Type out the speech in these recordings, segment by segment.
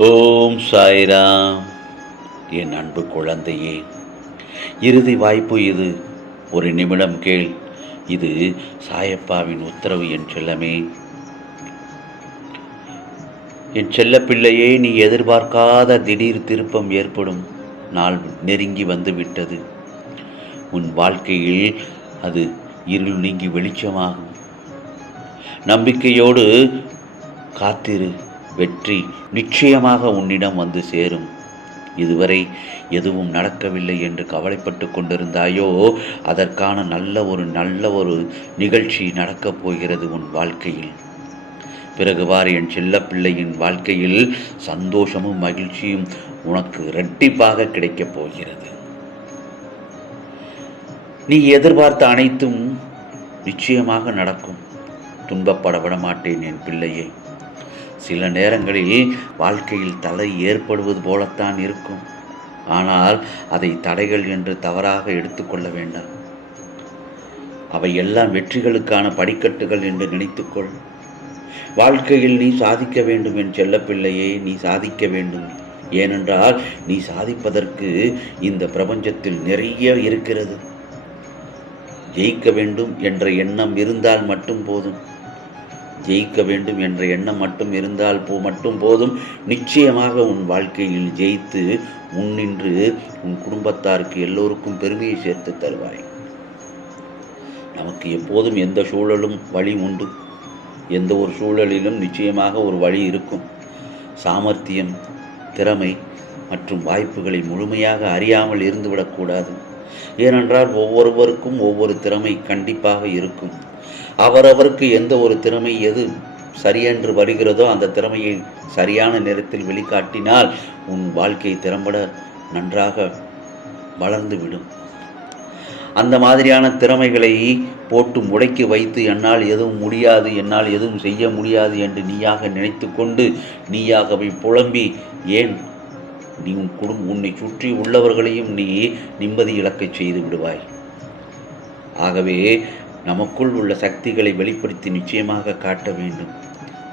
ஓம் சாய்ராம். என் அன்பு குழந்தையே இறுதி வாய்ப்பு இது. ஒரு நிமிடம் கேள். இது சாயப்பாவின் உத்தரவு என் செல்லமே. என் செல்ல பிள்ளையே நீ எதிர்பார்க்காத திடீர் திருப்பம் ஏற்படும் நாள் நெருங்கி வந்துவிட்டது. உன் வாழ்க்கையில் அது இருள் நீங்கி வெளிச்சமாகும். நம்பிக்கையோடு காத்திரு. வெற்றி நிச்சயமாக உன்னிடம் வந்து சேரும். இதுவரை எதுவும் நடக்கவில்லை என்று கவலைப்பட்டு கொண்டிருந்தாயோ அதற்கான நல்ல ஒரு நல்ல ஒரு நிகழ்ச்சி நடக்கப் போகிறது உன் வாழ்க்கையில். பிறகு வார் என் செல்ல பிள்ளையின் வாழ்க்கையில் சந்தோஷமும் மகிழ்ச்சியும் உனக்கு இரட்டிப்பாக கிடைக்கப் போகிறது. நீ எதிர்பார்த்த அனைத்தும் நிச்சயமாக நடக்கும். துன்பப்பட விடமாட்டேன் என் பிள்ளையை. சில நேரங்களில் வாழ்க்கையில் தலை ஏற்படுவது போலத்தான் இருக்கும். ஆனால் அதை தடைகள் என்று தவறாக எடுத்துக்கொள்ள வேண்டாம். அவை எல்லாம் வெற்றிகளுக்கான படிக்கட்டுகள் என்று நினைத்துக்கொள். வாழ்க்கையில் நீ சாதிக்க வேண்டும் என் செல்லப்பிள்ளையே நீ சாதிக்க வேண்டும். ஏனென்றால் நீ சாதிப்பதற்கு இந்த பிரபஞ்சத்தில் நிறைய இருக்கிறது. ஜெயிக்க வேண்டும் என்ற எண்ணம் இருந்தால் மட்டும் போதும். ஜெயிக்க வேண்டும் என்ற எண்ணம் மட்டும் இருந்தால் போ மட்டும் போதும். நிச்சயமாக உன் வாழ்க்கையில் ஜெயித்து முன்னின்று உன் குடும்பத்தாருக்கு எல்லோருக்கும் பெருமையை சேர்த்து தருவாய். நமக்கு எப்போதும் எந்த சூழலும் வழி உண்டு. எந்த ஒரு சூழலிலும் நிச்சயமாக ஒரு வழி இருக்கும். சாமர்த்தியம் திறமை மற்றும் வாய்ப்புகளை முழுமையாக அறியாமல் இருந்துவிடக்கூடாது ஏனென்றால் ஒவ்வொருவருக்கும் ஒவ்வொரு திறமை கண்டிப்பாக இருக்கும். அவரவருக்கு எந்த ஒரு திறமை எது சரியென்று வருகிறதோ அந்த திறமையை சரியான நேரத்தில் வெளிக்காட்டினால் உன் வாழ்க்கை திறம்பட நன்றாக வளர்ந்துவிடும். அந்த மாதிரியான திறமைகளை போட்டு முடக்கி வைத்து என்னால் எதுவும் முடியாது என்னால் எதுவும் செய்ய முடியாது என்று நீயாக நினைத்து கொண்டு நீயாகவே புலம்பி ஏன்? நீ உன் குடும்பம் உன்னை சுற்றி உள்ளவர்களையும் நீ நிம்மதி இழக்கச் செய்து விடுவாய். ஆகவே நமக்குள் உள்ள சக்திகளை வெளிப்படுத்தி நிச்சயமாக காட்ட வேண்டும்.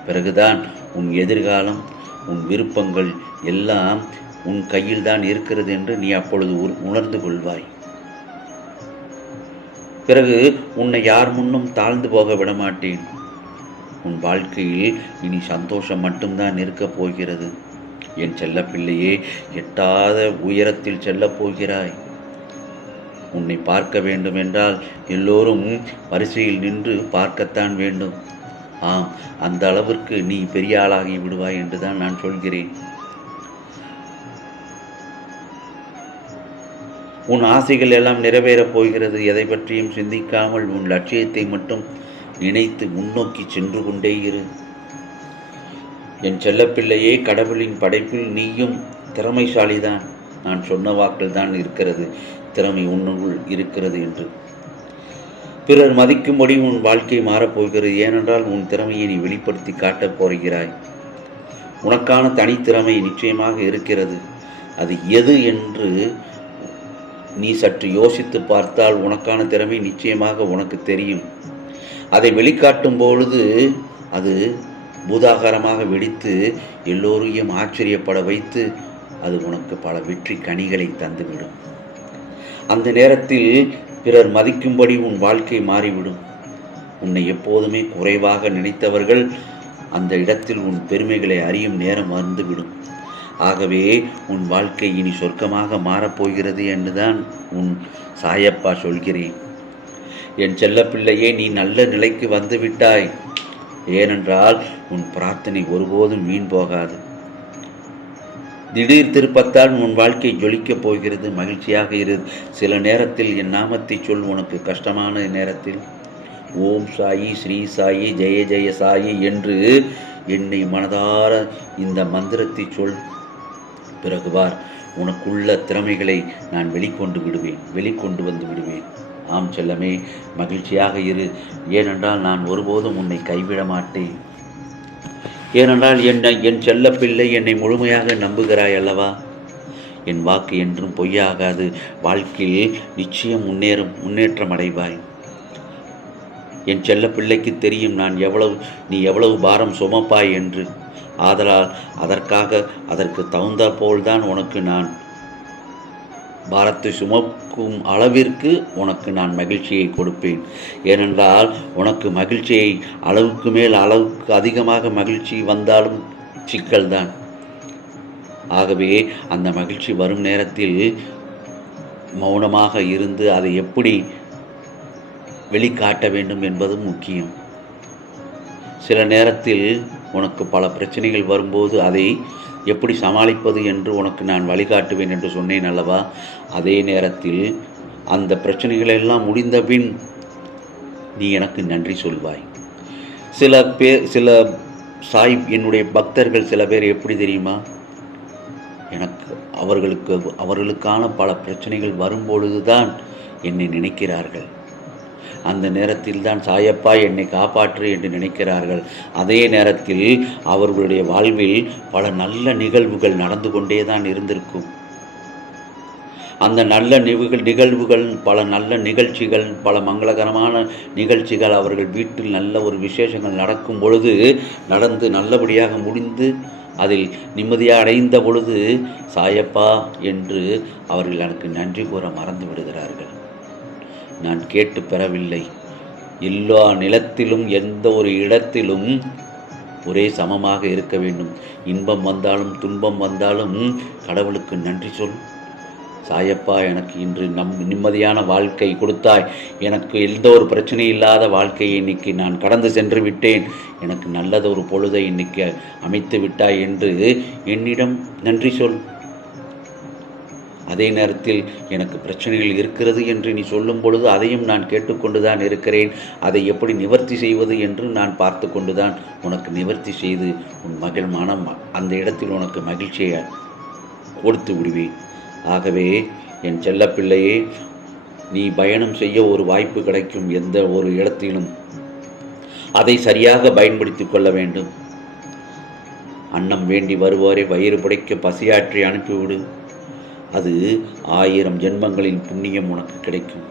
பிறகுதான் உன் எதிர்காலம் உன் விருப்பங்கள் எல்லாம் உன் கையில்தான் இருக்கிறது என்று நீ அப்பொழுது உணர்ந்து கொள்வாய். பிறகு உன்னை யார் முன்னும் தாழ்ந்து போக விடமாட்டேன். உன் வாழ்க்கையில் இனி சந்தோஷம் மட்டும்தான் இருக்கப் போகிறது. என் செல்லப்பிள்ளையே எட்டாத உயரத்தில் செல்லப் போகிறாய். உன்னை பார்க்க வேண்டும் என்றால் எல்லோரும் வரிசையில் நின்று பார்க்கத்தான் வேண்டும். ஆம் அந்த அளவிற்கு நீ பெரிய ஆளாகி விடுவாய் என்று தான் நான் சொல்கிறேன். உன் ஆசைகள் எல்லாம் நிறைவேறப் போகிறது. எதை பற்றியும் சிந்திக்காமல் உன் லட்சியத்தை மட்டும் நினைத்து முன்னோக்கி சென்று கொண்டே இரு. என் செல்லப்பிள்ளையே கடவுளின் படைப்பில் நீயும் திறமைசாலிதான். நான் சொன்ன வாக்கில் தான் இருக்கிறது. திறமை உன்னுள் இருக்கிறது என்று. பிறர் மதிக்கும்படி உன் வாழ்க்கை மாறப்போகிறது ஏனென்றால் உன் திறமையை நீ வெளிப்படுத்தி காட்டப் போகிறாய். உனக்கான தனித்திறமை நிச்சயமாக இருக்கிறது. அது எது என்று நீ சற்று யோசித்து பார்த்தால் உனக்கான திறமை நிச்சயமாக உனக்கு தெரியும். அதை வெளிக்காட்டும் பொழுது அது பூதாகாரமாக வெடித்து எல்லோரையும் ஆச்சரியப்பட வைத்து அது உனக்கு பல வெற்றி கனிகளை தந்துவிடும். அந்த நேரத்தில் பிறர் மதிக்கும்படி உன் வாழ்க்கை மாறிவிடும். உன்னை எப்போதுமே குறைவாக நினைத்தவர்கள் அந்த இடத்தில் உன் பெருமைகளை அறியும் நேரம் வந்துவிடும். ஆகவே உன் வாழ்க்கை இனி சொர்க்கமாக மாறப்போகிறது என்றுதான் உன் சாயப்பா சொல்கிறேன். என் செல்லப்பிள்ளையே நீ நல்ல நிலைக்கு வந்துவிட்டாய். ஏனென்றால் உன் பிரார்த்தனை ஒருபோதும் வீண் போகாது. திடீர் திருப்பத்தால் உன் வாழ்க்கை ஜொலிக்கப் போகிறது. மகிழ்ச்சியாக இரு. சில நேரத்தில் என் நாமத்தை சொல். உனக்கு கஷ்டமான நேரத்தில். ஓம் சாயி ஸ்ரீ சாயி ஜெய ஜெய சாயி என்று என்னை மனதார இந்த மந்திரத்தை சொல். பிறகுவார். உனக்குள்ள திறமைகளை நான் வெளிக்கொண்டு விடுவேன். வெளிக்கொண்டு வந்து விடுவேன். ஆம் செல்லமே மகிழ்ச்சியாக இரு. ஏனென்றால் நான் ஒருபோதும் உன்னை கைவிட மாட்டேன் ஏனென்றால் என்னை என் செல்ல பிள்ளை என்னை முழுமையாக நம்புகிறாய் அல்லவா? என் வாக்கு என்றும் பொய்யாகாது. வாழ்க்கையில் நிச்சயம் முன்னேறும் முன்னேற்றம் அடைவாய். என் செல்ல பிள்ளைக்கு தெரியும் நான் எவ்வளவு நீ எவ்வளவு பாரம் சுமப்பாய் என்று. ஆதலால் அதற்காக அதற்கு தகுந்தாற்போல்தான் உனக்கு நான் பாரத்தை சுமக்கும் அளவிற்கு உனக்கு நான் மகிழ்ச்சியை கொடுப்பேன். ஏனென்றால் உனக்கு மகிழ்ச்சியை அளவுக்கு மேல் அளவுக்கு அதிகமாக மகிழ்ச்சி வந்தாலும் சிக்கல்தான். ஆகவே அந்த மகிழ்ச்சி வரும் நேரத்தில் மௌனமாக இருந்து அதை எப்படி வெளிக்காட்ட வேண்டும் என்பதும் முக்கியம். சில நேரத்தில் உனக்கு பல பிரச்சனைகள் வரும்போது அதை எப்படி சமாளிப்பது என்று உனக்கு நான் வழிகாட்டுவேன் என்று சொன்னேன் அல்லவா? அதே நேரத்தில் அந்த பிரச்சனைகளெல்லாம் முடிந்தபின் முடிந்த பின் நீ எனக்கு நன்றி சொல்வாய். சில பேர் சில சாய் என்னுடைய பக்தர்கள் சில பேர் எப்படி தெரியுமா? எனக்கு அவர்களுக்கு அவர்களுக்கான பல பிரச்சனைகள் வரும்பொழுது தான் என்னை நினைக்கிறார்கள். அந்த நேரத்தில் தான் சாயப்பா என்னை காப்பாற்று என்று நினைக்கிறார்கள். அதே நேரத்தில் அவர்களுடைய வாழ்வில் பல நல்ல நிகழ்வுகள் நடந்து கொண்டே தான் இருந்திருக்கும். அந்த நல்ல நிகழ்வுகள் நிகழ்வுகள் பல நல்ல நிகழ்ச்சிகள் பல மங்களகரமான நிகழ்ச்சிகள் அவர்கள் வீட்டில் நல்ல ஒரு விசேஷங்கள் நடக்கும் பொழுது நடந்து நல்லபடியாக முடிந்து அதில் நிம்மதியாக அடைந்த பொழுது சாயப்பா என்று அவர்கள் எனக்கு நன்றி கூற மறந்து விடுகிறார்கள். நான் கேட்டு பெறவில்லை. எல்லா நிலத்திலும் எந்த ஒரு இடத்திலும் ஒரே சமமாக இருக்க வேண்டும். இன்பம் வந்தாலும் துன்பம் வந்தாலும் கடவுளுக்கு நன்றி சொல். சாயப்பா எனக்கு இன்று நம் நிம்மதியான வாழ்க்கை கொடுத்தாய். எனக்கு எந்த ஒரு பிரச்சனை இல்லாத வாழ்க்கையை இன்னைக்கு நான் கடந்து சென்று விட்டேன். எனக்கு நல்லதொரு பொழுதை இன்னைக்கு அமைத்து விட்டாய் என்று என்னிடம் நன்றி சொல். அதே நேரத்தில் எனக்கு பிரச்சனைகள் இருக்கிறது என்று நீ சொல்லும் பொழுது அதையும் நான் கேட்டுக்கொண்டு தான் இருக்கிறேன். அதை எப்படி நிவர்த்தி செய்வது என்று நான் பார்த்து கொண்டு தான் உனக்கு நிவர்த்தி செய்து உன் மகள் மனம் அந்த இடத்தில் உனக்கு மகிழ்ச்சியை கொடுத்து விடுவேன். ஆகவே என் செல்லப்பிள்ளையே நீ பயணம் செய்ய ஒரு வாய்ப்பு கிடைக்கும் எந்த ஒரு இடத்திலும். அதை சரியாக பயன்படுத்தி கொள்ள வேண்டும். அன்னம் வேண்டி வருவோரை வயிறு புடைக்க பசியாற்றி அனுப்பிவிடு. அது ஆயிரம் ஜென்மங்களின் புண்ணியம் உனக்கு கிடைக்கும்.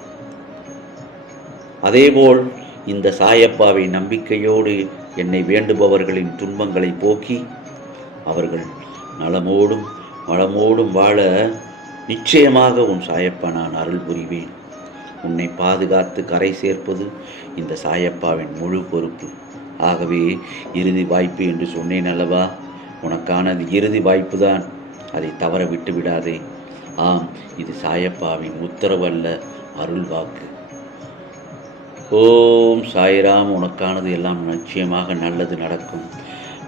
அதேபோல் இந்த சாயப்பாவை நம்பிக்கையோடு என்னை வேண்டுபவர்களின் துன்பங்களை போக்கி அவர்கள் நலமோடும் வளமோடும் வாழ நிச்சயமாக உன் சாயப்பா நான் அருள் புரிவேன். உன்னை பாதுகாத்து கரை சேர்ப்பது இந்த சாயப்பாவின் முழு பொறுப்பு. ஆகவே இறுதி வாய்ப்பு என்று சொன்னேன் அல்லவா? உனக்கானது இறுதி வாய்ப்பு தான் அதை தவற விட்டு விடாதே ஆம் இது சாயப்பாவின் உத்தரவல்ல அருள் வாக்கு. ஓம் சாய்ராம் உனக்கானது எல்லாம் நிச்சயமாக நல்லது நடக்கும்.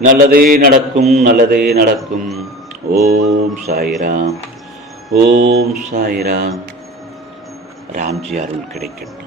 நல்லதே நடக்கும் நல்லதே நடக்கும். ஓம் சாய்ராம் ஓம் சாய்ராம். ராம்ஜி அருள் கிடைக்கட்டும்.